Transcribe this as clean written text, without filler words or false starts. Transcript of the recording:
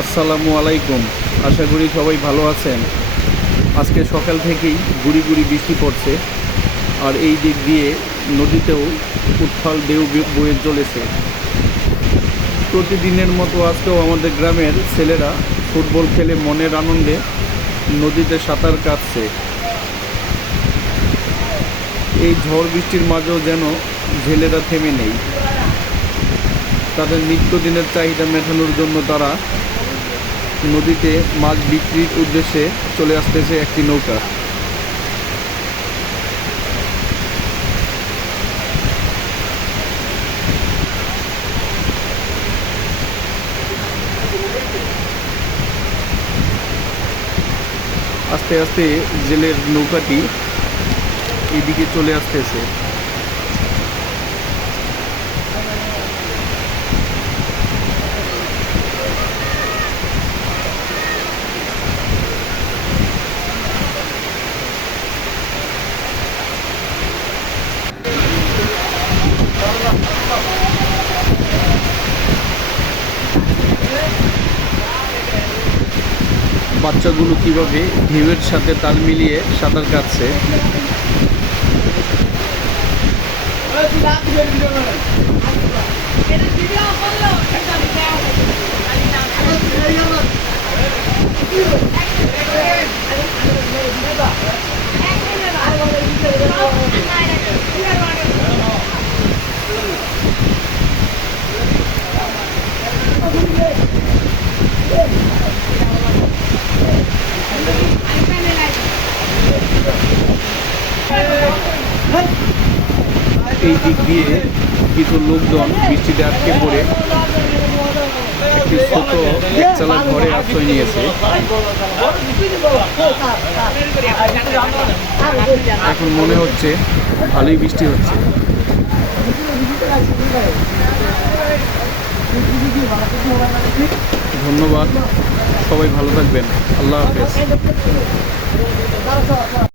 আসসালামু আলাইকুম। আশা করি সবাই ভালো আছেন। আজকে সকাল থেকেই গুড়ি গুড়ি বৃষ্টি পড়ছে, আর এই দিক দিয়ে নদীতেও উত্তাল ঢেউ বয়ে চলেছে। প্রতিদিনের মতো আজকেও আমাদের গ্রামের ছেলেরা ফুটবল খেলে মনের আনন্দে নদীতে সাঁতার কাটছে। এই ঝড় বৃষ্টির মাঝেও যেন জেলেরা থেমে নেই। তাদের নিত্যদিনের চাহিদা মেটানোর জন্য তারা নদীতে মাছ বিক্রির উদ্দেশ্যে চলে আসতেছে একটি নৌকা। আস্তে আস্তে জেলের নৌকাটি এদিকে চলে আসতেছে। বাচ্চাগুলো কিভাবে ঢেউয়ের সাথে তাল মিলিয়ে সাঁতার কাটছে। এই দিক দিয়ে কিছু লোকজন বৃষ্টিতে আটকে পড়ে একটি ছোট একচালা ঘরে আশ্রয় নিয়েছে। এখন মনে হচ্ছে ভালোই বৃষ্টি হচ্ছে। ধন্যবাদ, সবাই ভালো থাকবেন। আল্লাহ হাফেজ।